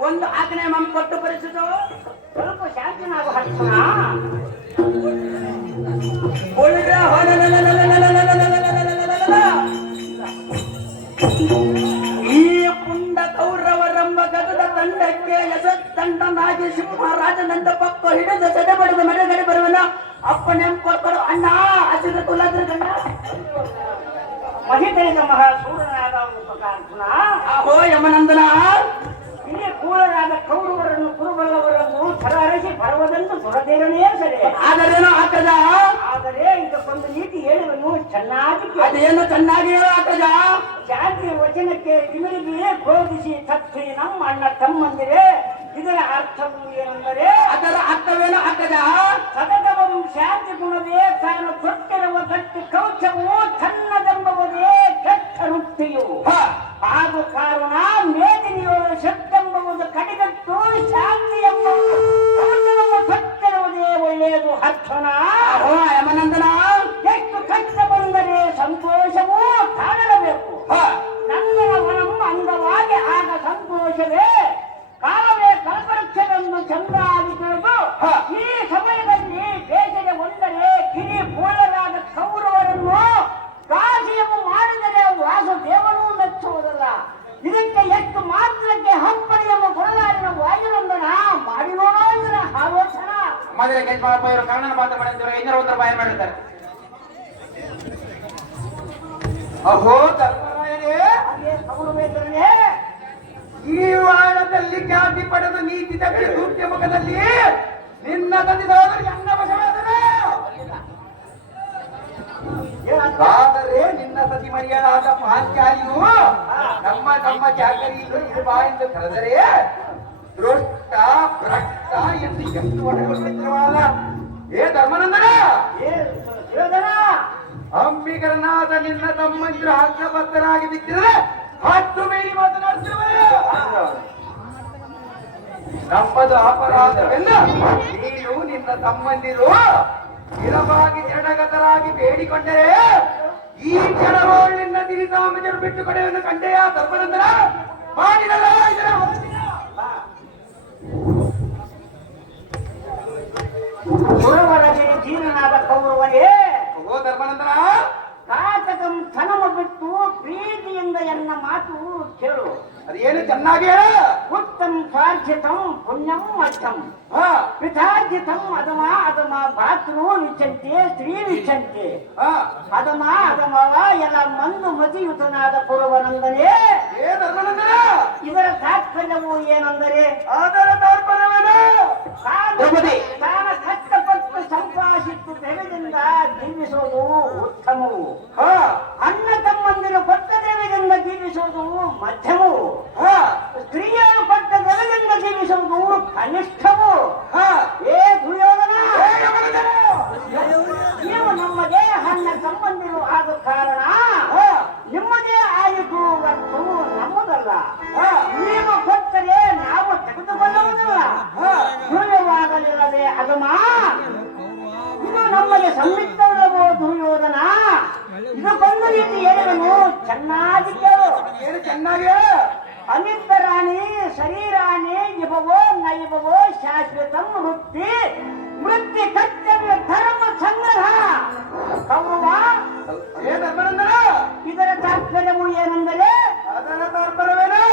ಒಂದು ಆಜ್ಞೆ ಮಮ್ಮ ಕೊಟ್ಟು ಪರಿಸಿದು ಸ್ವಲ್ಪ ಶಾಂತಿನಾಗು ಹಚ್ಚೋಣ. ಈ ಪುಂಡ ಕೌರವರೆಂಬ ಗದದ ತಂಡಕ್ಕೆ ಯಶಸ್ತಂಡನಾಗಿ ಸಿಂಹರಾಜನಂದ ಪಕ್ಕ ಹಿಡಿದು ಸೆಡೆಬಡಿದ ಮೆಡೆಗಡೆ ಬರುವನ ಅಪ್ಪನೆಂಬ ಕೊಡ್ತಾರೆ ಅಣ್ಣ ಹಸಿದ ಕುಲದ್ರ ಗಂಡ ಮಹಿತೆಯ ಮಹಾಸೂರನಾದ ಅಹೋ ಯಮನಂದನ ಇಲ್ಲಿ ಕೂಳರಾದ ಕೌರವರನ್ನು ಕುರುಬಲ್ಲವರನ್ನು ಥರಹರಿಸಿ ಬರುವುದನ್ನು ಸುರದೇವನೇ ಸರಿ. ಆದರೇನೋ ಆಕಜ ಆದರೆ ಇದಕ್ಕೊಂದು ನೀತಿ ಹೇಳುವನು ಚೆನ್ನಾಗಿ ಅದೇನು ಚೆನ್ನಾಗಿ ಹೇಳೋ ಆಕಜ. ಶಾಂತಿ ವಚನಕ್ಕೆ ಕಿವಿಗೆ ಬೋಧಿಸಿ ತತ್ತಿ ನಮ್ಮ ಅಣ್ಣ ತಮ್ಮಂದಿರೆ. ಇದರ ಅರ್ಥವು ಏನೆಂದರೆ ಅದರ ಅರ್ಥವೇನು ಆಕಜ. ಸತತವಂ ಶಾಂತಿ ಗುಣವೇ ತಾನು ಕೊಟ್ಟಿರುವ ಗಟ್ಟಿ ಕೌಚವು ತನ್ನದೆಂಬುವುದೇ ಕೆಟ್ಟ ವೃತ್ತಿಯು. ಹಾಗೂ ಕಾರಣ ಮೇದಿನಿಯೊಳು ಶಕ್ತೆಂಬುದು ಕಡಿಗಟ್ಟು ಶಾಂತಿ ಎಂಬುದು ಕವಚವನ್ನು ಕಟ್ಟಿರುವುದೇ ಒಳ್ಳೆಯದು ಹರ್ಷಣ. ಯಮನಂದನ ಎಷ್ಟು ಕಷ್ಟ ಬಂದರೆ ಸಂತೋಷವೂ ತಾಳಬೇಕು. ನನ್ನ ಮನಂ ಅಂಗವಾಗಿ ಆಗ ಸಂತೋಷವೇ ಕಾಲವೇ ಕಲ್ಪವೃಕ್ಷವೆಂದು ಚಂದ್ರಾಗಿ ತಿಳಿದು ಈ ಸಮಯದಲ್ಲಿ ದೇಶದ ಒಂದರೆ ಗಿರಿ ಪೂರ್ಣರಾದ ಕೌರವರನ್ನು ಕಾಶಿಯನ್ನು ಮಾಡಿದರೆ ವಾಸುದೇವನೂ ಮೆಚ್ಚುವುದಲ್ಲ. ಇದಕ್ಕೆ ಎಷ್ಟು ಮಾತ್ರಕ್ಕೆ ಹಪ್ಪಳಿಯನ್ನು ಕೊಡಲಾರಿನ ವಾಯುನಂದನ ಮಾಡಿ ನೋಡೋ ಇದರ ಆಲೋಚನ. ಮೊದಲೇ ಯಜಮಾನಪ್ಪ ಇವರು ಕರ್ಣನ ಪಾತ್ರ ಮಾಡಿದ್ದವರು 501 ರೂಪಾಯಿ ಮಾಡಿರ್ತಾರೆ. ಅಹೋ ಧರ್ಮರಾಯನೇ, ಹಾಗೆ ಕೌರವೇಂದ್ರನೇ ಈ ವಾರದಲ್ಲಿ ಖ್ಯಾತಿ ಪಡೆದ ನೀತಿ ತಪ್ಪಿ ಸೂಕ್ಷ್ಮ ಮುಖದಲ್ಲಿ ನಿನ್ನ ತಂದಿದವರು ಎನ್ನ ವಶವಾದರು. ಆದರೆ ನಿನ್ನ ಸತಿಮರಿಯರಾದ ಪಾಂಚಾಲಿಯು ನಮ್ಮ ನಮ್ಮ ಚಾಕರಿಯನ್ನು ಇರುವ ಎಂದು ಕರೆದರೆ ದೃಷ್ಟ ಭ್ರಷ್ಟ ಎಂದು ಎಷ್ಟು ಒಳಗೊಳ್ಳುತ್ತಿರುವಲ್ಲ. ಏ ಧರ್ಮನಂದನ, ಅಂಬಿಗರನಾದ ನಿನ್ನ ತಮ್ಮಂದಿರು ಆಜ್ಞಾಬದ್ಧರಾಗಿ ಬಿದ್ದಿದ್ರೆ ಹತ್ತು ಮೀರಿ ಮಾತನಾಡುತ್ತಿರುವರು. ನಮ್ಮದು ಅಪರಾಧವೆಲ್ಲ ನೀನು ನಿನ್ನ ತಮ್ಮಂದಿರು ಸ್ಥಿರವಾಗಿ ಜಡಗತರಾಗಿ ಬೇಡಿಕೊಂಡರೆ ಈ ಕ್ಷಣಗಳು ನಿನ್ನ ತಿರಿಸಾಮಜರು ಬಿಟ್ಟು ಕೊಡೆಯನ್ನು ಕಂಡೆಯ ಧರ್ಮನಂದನ ಮಾಡಿದಲ್ಲ ಇದರ ಸುರವರಗೆ ಜೀವನಾದ ಕೌರವನೇ ಓ ಧರ್ಮನಂದನ, ಕಾತಕಂ ಧನಮ ಬಿಟ್ಟು ಪ್ರೀತಿಯಿಂದ ಎನ್ನ ಮಾತು ಕೇಳು. ಅದೇನು ಚೆನ್ನಾಗಿ ಹೇಳ. ಉತ್ತಮ ಸ್ವಾರ್ಜಿತಂ ಪುಣ್ಯಂ ಮಧ್ಯಂ ಪಿತಾರ್ಜಿತಂ ಅಧಮ ಅಧಮ ಭಾತೃ ವಿಚ್ಚಂತೆ ಸ್ತ್ರೀ ವಿಚ್ಚಂತೆ ಅಧಮ ಅಧಮವ ಎಲ್ಲ ಮಂದು ಮತಿಯುತನಾದ ಪುರವನಂದನೇ. ಏ ಧರ್ಮನಂದನ, ಇದರ ತಾತ್ಪರ್ಯವು ಏನೆಂದರೆ ಅದರ ತಾತ್ಪರ್ಯವೇನು? ತಾನ ಕಷ್ಟಪಟ್ಟು ಸಂಪಾದಿಸಿದ್ದು ದ್ರವ್ಯದಿಂದ ಜೀವಿಸುವುದು ಉತ್ತಮವು. ಅಣ್ಣ ತಮ್ಮಂದಿರು ಕೊಟ್ಟ ದ್ರವ್ಯದಿಂದ ಜೀವಿಸುವುದು ಮಧ್ಯಮವು. ಸ್ತ್ರೀಯರು ಕೊಟ್ಟ ದ್ರವ್ಯದಿಂದ ಜೀವಿಸುವುದು ಕನಿಷ್ಠವು. ಏ ದುರ್ಯೋಧನ, ನೀವು ನಮ್ಮದೇ ಅಣ್ಣ ತಮ್ಮಂದಿರು ಆದ ಕಾರಣ ನಿಮ್ಮದೇ ಆಯಿತು ಮತ್ತು ನಮ್ಮದಲ್ಲ. ನೀವು ಕೊಟ್ಟರೆ ನಾವು ತೆಗೆದುಕೊಳ್ಳುವುದಿಲ್ಲ. ದುರ್ಯವಾಗಲಿಲ್ಲದೆ ಅಧಮ ಇದು ನಮಗೆ ಸಂಯುಕ್ತವಿಲ್ಲವೋ ದುರ್ಯೋಧನ. ಇದಕ್ಕೊಂದು ರೀತಿ ಹೇಳಿದನು, ಚೆನ್ನಾಗಿ ಕೇಳು. ಏನು ಚೆನ್ನಾಗಿ? ಅಮಿತ ರಾಣಿ ಶರೀರಾಣಿ ಇವವೋ ನೈವವೋ ಶಾಶ್ವತಂ ವೃತ್ತಿ ವೃತ್ತಿ ಕರ್ತವ್ಯ ಧರ್ಮ ಸಂಗ್ರಹ. ಕೌರವ, ಏ ಧರ್ಮನಂದನ, ಇದರ ತಾತ್ಪರ್ಯವು ಏನೆಂದರೆ ಅದರ ತಾತ್ಪರ್ಯವೇನು?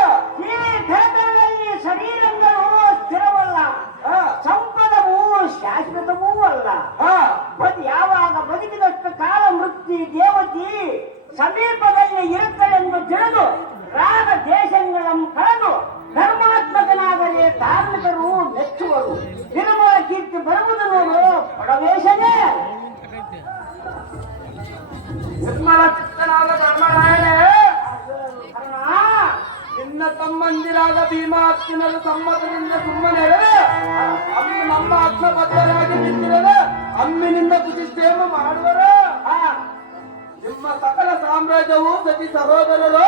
ಈ ಕ್ಷೇತ್ರದಲ್ಲಿ ಶರೀರಗಳು ಸ್ಥಿರವಲ್ಲ, ಸಂಪದವು ಶಾಶ್ವತವೂ ಅಲ್ಲ. ಯಾವಾಗ ಬದುಕಿದಷ್ಟು ಕಾಲ ಮೃತ್ಯು ದೇವತಿ ಸಮೀಪದಲ್ಲಿ ಇರುತ್ತಳೆಂದು ತಿಳಿದು ರಾಗ ದೇಶಗಳನ್ನು ಕಳೆದು ಧರ್ಮಾತ್ಮಕನಾದರೆ ಧಾರ್ಮಿಕರು ಮೆಚ್ಚುವರು. ನಿರ್ಮಲ ಕೀರ್ತಿ ಬರುವುದು ನೋಡು ಪಡವೇಶನೇ. ನಿರ್ಮಲ ಚಿತ್ತನಾದ ಧರ್ಮರಾಯನೇ, ನಿನ್ನ ತಮ್ಮಂದಿರಾದ ಭೀಮಾರ್ಜುನರು ಸಮ್ಮತದಿಂದ ಸುಮ್ಮನೆ ಅಮ್ಮಿ ನಮ್ಮ ಆತ್ಮಬದ್ಧರಾಗಿ ನಿಂತಿರದೆ ಅಮ್ಮಿನಿಂದ ಕುಚಿಷ್ಟೇಮ ಮಾಡುವರ. ನಿಮ್ಮ ಸಕಲ ಸಾಮ್ರಾಜ್ಯವು ಸತಿ ಸಹೋದರರು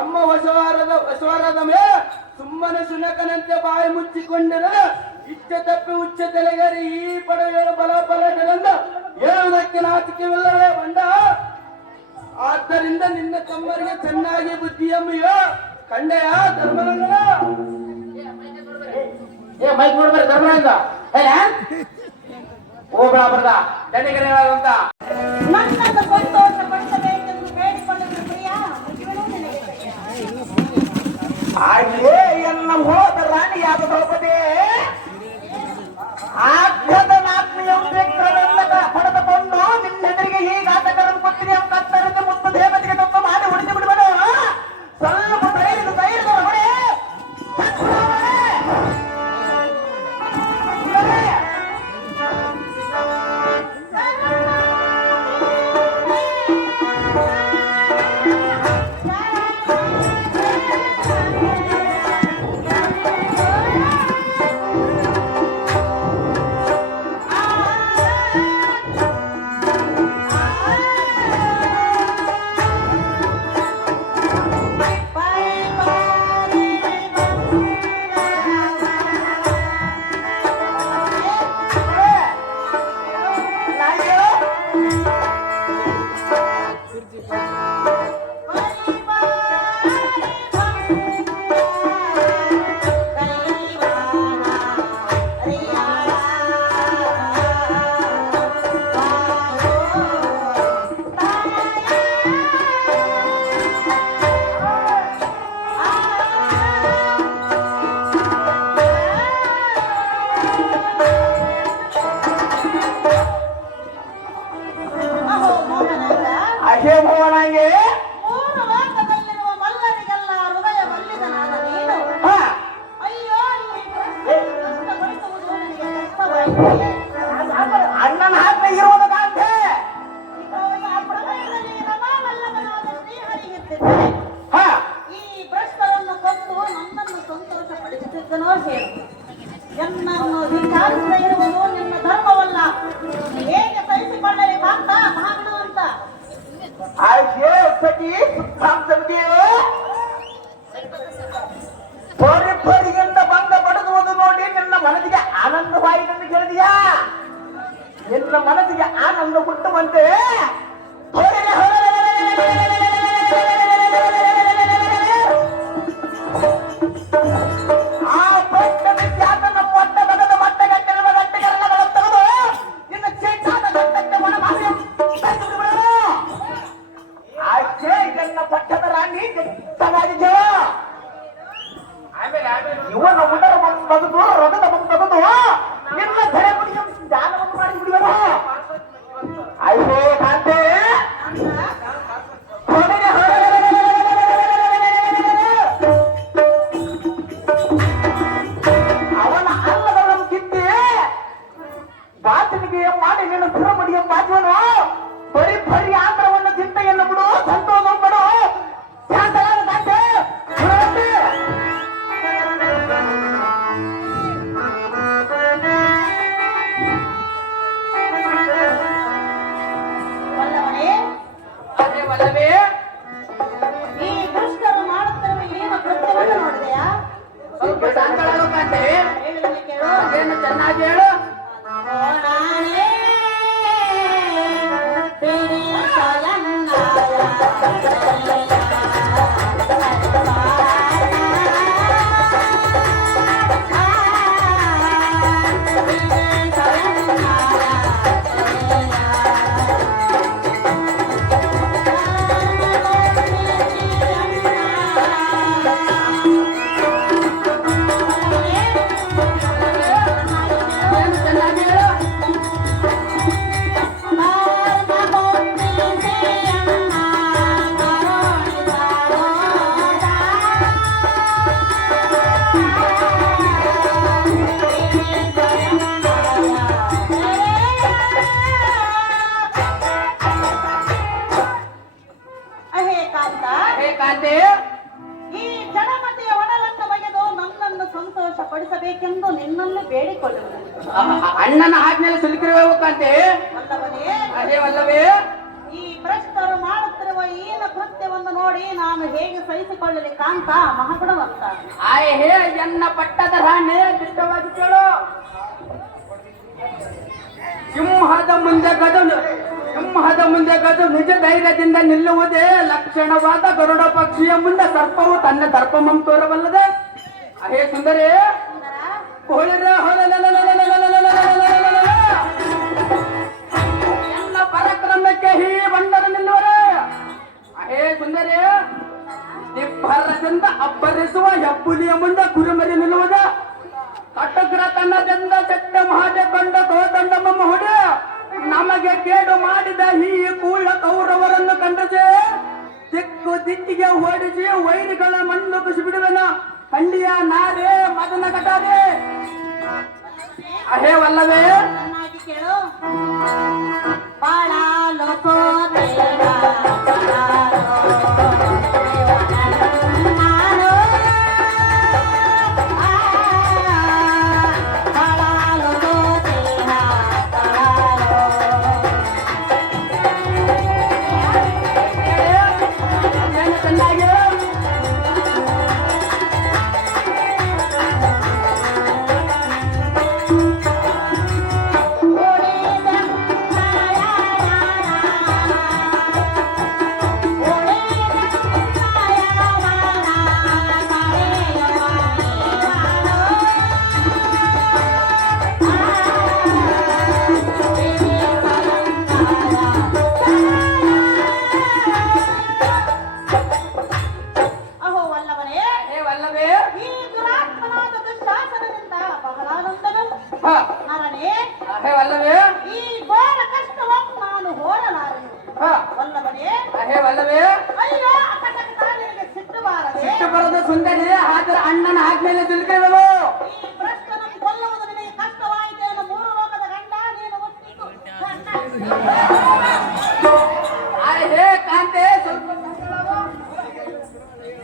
ಎಮ್ಮ ವಶವಾರದ ಮೇಲೆ ಸುಮ್ಮನೆ ಶುನಕನಂತೆ ಬಾಯಿ ಮುಚ್ಚಿಕೊಂಡಿರದೆ ಇಚ್ಛೆ ತಪ್ಪಿ ಉಚ್ಚ ತಲೆಗೇರಿ ಈ ಪಡೆಯಲು ಬಲಬಲಗಳಿಂದ ಹೇಳುವುದಕ್ಕೆ ನಾಚಿಕೆವಿಲ್ಲವೇ ಬಂಡ. ಆದ್ದರಿಂದ ನಿನ್ನ ತಮ್ಮರಿಗೆ ಚೆನ್ನಾಗಿ ಬುದ್ಧಿಯಮ್ಮಿಯೋ ಕಂಡೆಯ ಧರ್ಮನಂದನ. ಏ ಮೈಕ್ ನೋಡ್ತಾರೆ ಧರ್ಮರಾಜ ಓ ಬರಾಬರದ ದಂಡಿಗರಾದಂತ ನನ್ನನ್ನು ಸಂತೋಷ ಪಡಿಸಬೇಕೆಂದು ಬೇಡಿಕೊಂಡನು ಪ್ರಿಯ. ಮುಗಿಯುವುದು ನಿನಗೆ ಪ್ರಿಯ. ಹಾಗೆ ಎನ್ನ ಹೋದ ರಾಣಿಯಾದ ದ್ರೌಪದಿ ಆಘಾತ ಆತ್ಮೀಯಂತ ಪಡೆದುಕೊಂಡು ನಿನ್ನೆದುರಿಗೆ ಹೀಗಾಟಗಳನ್ನು ಕೊಟ್ಟಿದೆ ಅಂತ ಕತ್ತರಿಸಿ ಮುತ್ತು ದೇವತೆಗೆ ತಪ್ಪ ಮಾಡಿ ಉಳಿಸಿ ಬಿಡಬೇಡ. ಸ್ವಲ್ಪ ಧೈರ್ಯದ ಹೊಡೆ ಮಾಡುವೆನೋ ಹೇಳು. ಎನ್ನನ್ನು ವಿಚಾರಿಸದೇ ಇರುವುದು ನಿನ್ನ ಧರ್ಮವಲ್ಲ. ಹೇಗೆ ಸಹಿಸಿಕೊಳ್ಳಬೇಕಂತ ಮಹಾಗುಣವಂತ. ಆಯ್ಕೆ ಸಖಿ ಪರಿಪರಿಯಿಂದ ಬಂದ ಬಡದುವುದು ನೋಡಿ ನಿನ್ನ ಮನಸ್ಸಿಗೆ ಆನಂದವಾಯಿತೆಂದು ಕೇಳಿದೆಯಾ? ನಿನ್ನ ಮನಸ್ಸಿಗೆ ಆನಂದ ಹುಟ್ಟುವಂತೆ ಆ ಪಟ್ಟ ವಿದ್ಯಾರ್ಥನ ಪಟ್ಟ ಬಗದ ಮಟ್ಟಗಟ್ಟೆಗಳ ಗಟ್ಟೆಗರಗಳ ತೆಗೆದು ನಿನ್ನ ಚೇತಾದ ಗಟ್ಟಕ್ಕೆ ಒಣ ಮಾಡಿ ಆಚೆ ನನ್ನ ಪಟ್ಟದ ರಾಣಿ ಜಗತ್ತವಾಗಿದ್ದ ಇವನ ಉದರ ಬಗೆದು ರಗದ ಬಗೆದು ನಿನ್ನ ಧರೆ ಮುಡಿಯ ದಾನವನ್ನು ಮಾಡಿ ಬಿಡುವರು. ಅಯ್ಯೋ ಕಾಂತೆ ಅವನ ಅಲ್ಲದವರನ್ನು ಕಿತ್ತಿ ಬಾತನಿಗೆ ಮಾಡಿ ನಿನ್ನ ಸುರಮಡಿಯ ಬಾಜುವನು ಬರಿ ಆಂಧ್ರವನ್ನು ಚಿಂತೆಯನ್ನು ಬಿಡು, ಸಂತೋಷ ಬಿಡು, ಶಾಂತವಾದ ಕಾಂತೆ ವಲ್ಲವನೇ, ಈ ದುಷ್ಟರು ಮಾಡುತ್ತಿರುವ ಏನು ಕೃತ್ಯವನ್ನು ನೋಡಿದೆಯಾ? ಸ್ವಲ್ಪ ಶಾಂತಳಾಗೋ ಕಾಂತೆ, ಹೇಳುವುದನ್ನು ಕೇಳು. ಅದೇನು ಚೆನ್ನಾಗಿ ಹೇಳು. ನಾನೇ ಬಿಡಿ ಸ್ವಯಂನಾಯ ಅದೇನು ಚೆನ್ನಾಗಿ ಹೇಳು. ಅಹೇ ಕಾಂತ, ಹೇ ಕಾಂತೆ, ಈ ಜಡಮತಿಯ ಒಡಲನ್ನು ಬಗೆದು ನನ್ನನ್ನು ಸಂತೋಷ ಪಡಿಸಬೇಕೆಂದು ನಿನ್ನನ್ನು ಬೇಡಿಕೊಳ್ಳುವುದು. ಅಣ್ಣನ ಆಜ್ಞೆಯಲ್ಲಿ ಸಿಲುಕಿರುವೆವು ಕಾಂತೆ. ವಲ್ಲವನೇ, ಅದೇ ವಲ್ಲವೇ, ಈ ಭ್ರಷ್ಟರು ಮಾಡುತ್ತಿರುವ ಈನ ಕೃತ್ಯವನ್ನು ನೋಡಿ ನಾನು ಹೇಗೆ ಸಹಿಸಿಕೊಳ್ಳಲಿ ಕಾಂತ ಮಹಾಗುಣವಂತ. ಆಯ್ ಹೇ ಎನ್ನ ಪಟ್ಟದ ರಾಣಿ ದಿಟ್ಟವಾಗಿ ಕೇಳು. ಸಿಂಹದ ಮುಂದೆ ಗಜ ನಿಜ ಧೈರ್ಯದಿಂದ ನಿಲ್ಲುವುದೇ ಲಕ್ಷಣವಾದ ಗರುಡ ಪಕ್ಷಿಯ ಮುಂದೆ ಸರ್ಪವು ತನ್ನ ದರ್ಪಮಂ ತೋರಬಲ್ಲದೆ. ಅಹೇ ಸುಂದರಿ, ಎಲ್ಲ ಪರಾಕ್ರಮಕ್ಕೆ ಹೀ ಬಂಡರು ನಿಲ್ಲುವರೆ. ಅಹೇ ಸುಂದರಿ, ದಿಬ್ಬರದಿಂದ ಅಬ್ಬರಿಸುವ ಹೆಬ್ಬುಲಿಯ ಮುಂದೆ ಕುರುಮರಿ ನಿಲ್ಲುವುದ. ಕಟಗ್ರ ತನ್ನದಿಂದ ಚಟ್ಟ ಮಹಾದೆ ಕಂಡ ಕೋದಂಡ ಮಹೋಡ ನಮಗೆ ಕೇಡು ಮಾಡಿದ ಈ ಕೂಳ ಕೌರವರನ್ನು ಕಂಡಸೆ ದಿಕ್ಕು ದಿಕ್ಕಿಗೆ ಓಡಿಸಿ ವೈರಿಗಳ ಮಣ್ಣು ಕುಸಿ ಬಿಡುವೆನ. ಹಂಡಿಯ ನಾರೇ ಮದನ ಕಟಾರೆ. ಅಹೇ ವಲ್ಲವೇ, ಚೆನ್ನಾಗಿ ಕೇಳು. ಬಾಳಾಲೋ ಕೋಟೆಯ ಬಾಳಾಲೋ ದೇವನನ್ನಾರೋ. ಬಾಳಾಲೋ ಕೋಟೆಯ ಬಾಳಾಲೋ. ಏನು ಚೆನ್ನಾಗಿ ಅಹೋ ವಲ್ಲವನೇ, ಅಹೇ ವಲ್ಲವೇ, ಈ ದುರಾತ್ಮನಾದ ದುಶ್ಯಾಸನದಿಂದ ಬಹಳ ನೊಂದನು. ಹ, ನರನೇ, ಅಹೇ ವಲ್ಲವೇ, ಈ ಘೋರ ಕಷ್ಟವನ್ನು ನಾನು ಹೋರಲಾರೆನು. ಹ, ವಲ್ಲವನೇ, ಅಹೇ ವಲ್ಲವೇ, ಅಯ್ಯೋ ಅಕಟಕ ನಿನಗೆ ಸಿಟ್ಟಬಾರದೆ. ಸಿಟ್ಟು ಬರದ ಸುಂದರಿ, ಆದ್ರೆ ಅಣ್ಣನ ಆಜ್ಞೆಯಲ್ಲಿ ಸಿಲುಕಿರುವೆವು. ಈ ಭ್ರಷ್ಟನನ್ನು ಕೊಲ್ಲುವುದು ನಿನಗೆ ಕಷ್ಟವಾಯಿತು ಎಂದು 3 ಲೋಕದ ಗಂಡ ನೀನು ಒಟ್ಟಿದ್ದು. ಆಯ್ ಹೇ ಕಾಂತೆ, ಸ್ವಲ್ಪ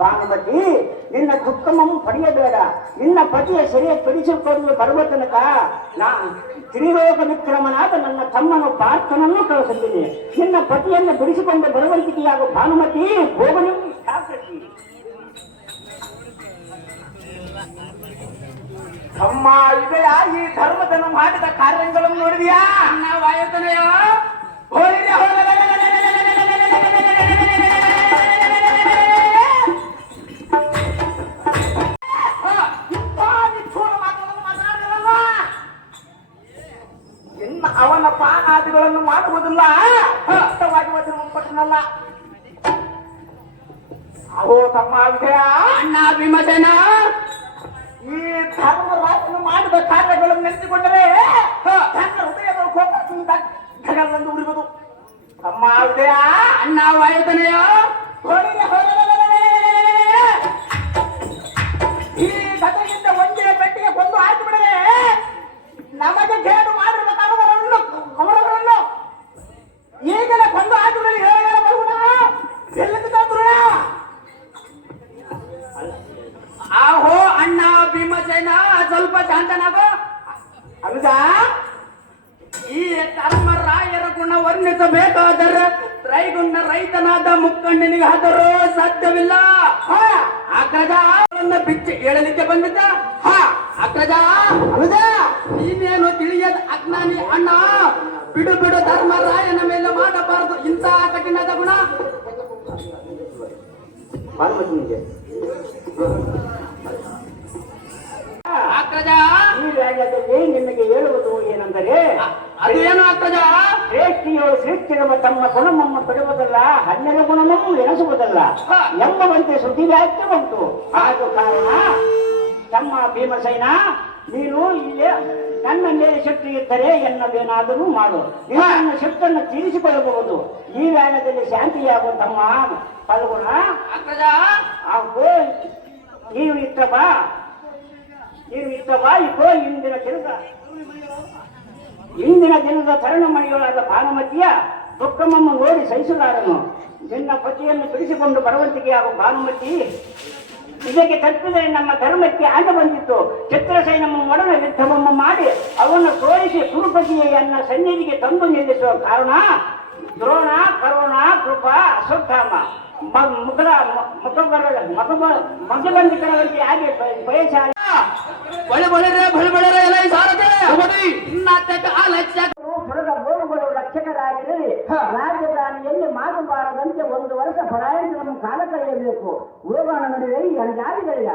ಭಾನುಮತಿ, ನಿನ್ನ ದುಃಖಮನ್ನು ಪಡೆಯಬೇಡ. ನಿನ್ನ ಪತಿಯ ಸೆರೆ ಪಡಿಸಿಕೊಂಡು ಬರುವ ತನಕ ತ್ರಿಲೋಕ ವಿಕ್ರಮನಾದ ನನ್ನ ತಮ್ಮನು ಪಾರ್ಥನನ್ನು ಕಳಿಸುತ್ತೀನಿ. ನಿನ್ನ ಪತಿಯನ್ನು ಬಿಡಿಸಿಕೊಂಡು ಬರುವಂತಿಕೆಯಾಗು ಭಾನುಮತಿ. ಹೋಗಲು ಶಾಸ್ತ್ರಕ್ಕೆ ತಮ್ಮ ಇದೆಯಾ ಈ ಧರ್ಮದನ್ನು ಮಾಡಿದ ಕಾರ್ಯಗಳನ್ನು ನೋಡಿದ್ಯಾ? ನಾವು ಆಯತನೆಯ ಅವನ ಪಾನಾದಿಗಳನ್ನು ಮಾಡುವುದಿಲ್ಲ, ಸ್ಪಷ್ಟವಾಗಿ ವಚನಪಟ್ಟನಲ್ಲ. ಅಹೋ ತಮ್ಮ ವಿಜಯ, ಅಣ್ಣ ಭೀಮಸೇನ, ಈ ಧರ್ಮರಾಜನು ಮಾಡಿದ ಕಾರ್ಯಗಳನ್ನು ನೆನೆಸಿಕೊಂಡರೆ ತನ್ನ ಹೃದಯಗಳು ಕೋಪದಿಂದ ಉರಿಯುವುದು. ತಮ್ಮ ವಿಜಯ, ಅಣ್ಣ ವಾಯುತನೆಯ ಈ ಗದಗಿಂದ ಒಂದೇ ಪೆಟ್ಟಿಗೆ ಕೊಂದು ಹಾಕಿಬಿಡದೆ ನಮಗೆ ಕೇಡು ಮಾಡಿರುವ ಕವರಗಳನ್ನು ಈಗಲೇ ಕೊಂದು ಹಾಕಿಬಿಡಲಿ. ಎಲ್ಲಿದ್ದರು ಆಹೋ ಅಣ್ಣ ಭೀಮಸೇನ, ಸ್ವಲ್ಪ ಶಾಂತನಾಗೋ. ಅನುಜ, ಈ ಧರ್ಮರಾಯರ ಗುಣ ವರ್ಣಿಸಬೇಕಾದರೆ ತ್ರೈಗುಣ ರೈತನಾದ ಮುಕ್ಕಣ್ಣಿನಿಗೆ ಆದರೂ ಸಾಧ್ಯವಿಲ್ಲ. ಅಗ್ರಜ ಬಿಚ್ಚಿ ಹೇಳಲಿಕ್ಕೆ ಬಂದಿದ್ದ. ಅಗ್ರಜ, ಅನುಜ, ನೀನೇನು ತಿಳಿಯದ ಅಜ್ಞಾನಿ ಅಣ್ಣ. ಬಿಡು ಬಿಡು, ಧರ್ಮರಾಯನ ಮೇಲೆ ಮಾಡಬಾರದು ಇಂತಹ ಕಠಿಣದ ಗುಣ. ಅಗ್ರಜ, ಈ ವೇಳೆಯಲ್ಲಿ ನಿಮಗೆ ಹೇಳುವುದು ಏನೆಂದರೆ, ಅದೇನು ಅಗ್ರಜ? ಶ್ರೇಷ್ಠಿಯು ಶ್ರೇಷ್ಠಿರುವ ತಮ್ಮ ಗುಣಮನ್ನು ಪಡೆಯುವುದಲ್ಲ, ಹನ್ನೆರಡು ಗುಣಮನ್ನು ಎಣಿಸುವುದಲ್ಲ ಎಂಬುವಂತೆ ಸುದ್ದಿವ್ಯಾಖ್ಯೆ ಉಂಟು. ಆದ ಕಾರಣ ತಮ್ಮ ಭೀಮಸೇನ, ನೀನು ಇಲ್ಲೇ ನನ್ನ ಮೇಲೆ ಶಕ್ತಿ ಇದ್ದರೆ ಎನ್ನದೇನಾದರೂ ಮಾಡು. ನನ್ನ ಶಕ್ತಿಯನ್ನು ತೀರಿಸಿಕೊಳ್ಳಬಹುದು. ಈ ವೇಳೆಯಲ್ಲಿ ಶಾಂತಿಯಾಗುವ ತಮ್ಮ ಫಲ್ಗುಣ. ಅಗ್ರಜ, ಹಾಗೂ ನೀವು ಇತ್ತ ಬಾ ಇಕೋ ಇಂದಿನ ದಿನದ ತರುಣಮಣಿಯೊಳಾದ ಭಾನುಮತಿಯ ದುಃಖಮನ್ನು ನೋಡಿ ಸಹಿಸಲಾರನು. ನಿನ್ನ ಪತಿಯನ್ನು ಬಿಡಿಸಿಕೊಂಡು ಬರುವಂತಿಕೆಯಾಗುವ ಭಾನುಮತಿ, ಇದಕ್ಕೆ ತಪ್ಪಿದರೆ ನಮ್ಮ ಧರ್ಮಕ್ಕೆ ಆಟ ಬಂದಿತ್ತು. ಚಿತ್ರಸೇನಮ್ಮ ಒಡನೆ ಯುದ್ಧವನ್ನು ಮಾಡಿ ಅವನ್ನು ಸೋಲಿಸಿ ಕುರುಪತಿಯನ್ನ ಸನ್ನಿಧಿಗೆ ತಂದು ನಿಲ್ಲಿಸುವ ಕಾರಣ ದ್ರೋಣ, ಕರುಣ, ಕೃಪ, ಅಶ್ವತ್ಥಾಮ ಮಗಬಂಧಿಕರವರಿಗೆ ಹಾಗೆ ಬಯಸಾಗಿ ರಕ್ಷಕರಾಗಿರಲಿ. ರಾಜಧಾನಿಯಲ್ಲಿ ಮಾತುಬಾರದಂತೆ 1 ವರ್ಷ ಪರಾಯಣವನ್ನು ಕಾಲ ಕಳೆಯಬೇಕು. ಹೋಗೋಣ ನಡುವೆ ಈ ಅಣಜಾರಿಗಳಿಲ್ಲ.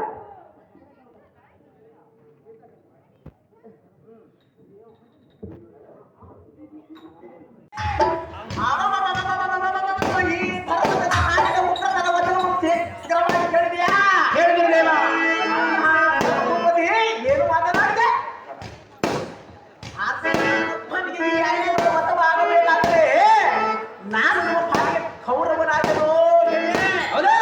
ಏನು ಮಾತನಾಡಿದೆ? ಮತವಾಗಬೇಕಾದ್ರೆ ನಾನು ಕೌರವನಾದನು. ಹೌದಾ?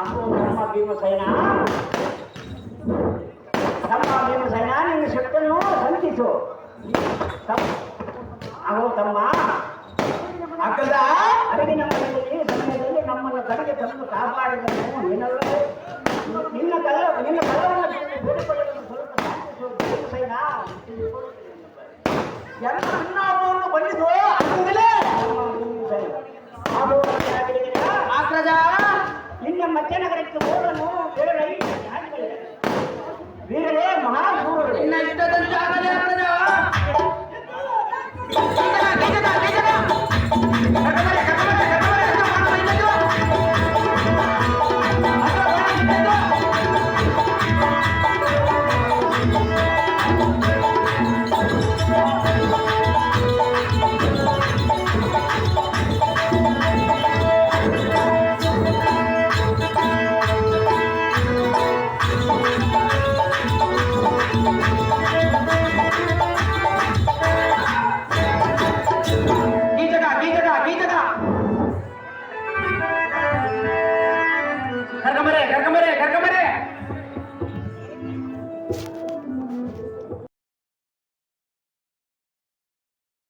ಅಹೋ ಧರ್ಮ ಭೀಮಸೇನ, ನಿನ್ನ ಶಕ್ತಿಯನ್ನು ಸಂಧಿಸು. ಅಹೋ ತಮ್ಮ, ಅರಿವಿನ ಮನೆಯಲ್ಲಿ ಸಮಯದಲ್ಲಿ ನಮ್ಮನ್ನು ಕಡೆಗೆ ತಂದು ಕಾಪಾಡಿದನು ನೀನಲ್ಲವೇ? ನಿನ್ನ ಕಲ್ಲವನ್ನು ಬೇಡಿಕೊಳ್ಳಲು ಸ್ವಲ್ಪ ಶಾಂತಿಸು ಭೀಮಸೇನ. ಬಂದಿದ್ದು ನಿನ್ನ ಮಧ್ಯನಗರಕ್ಕೆ ಹೋಗಲು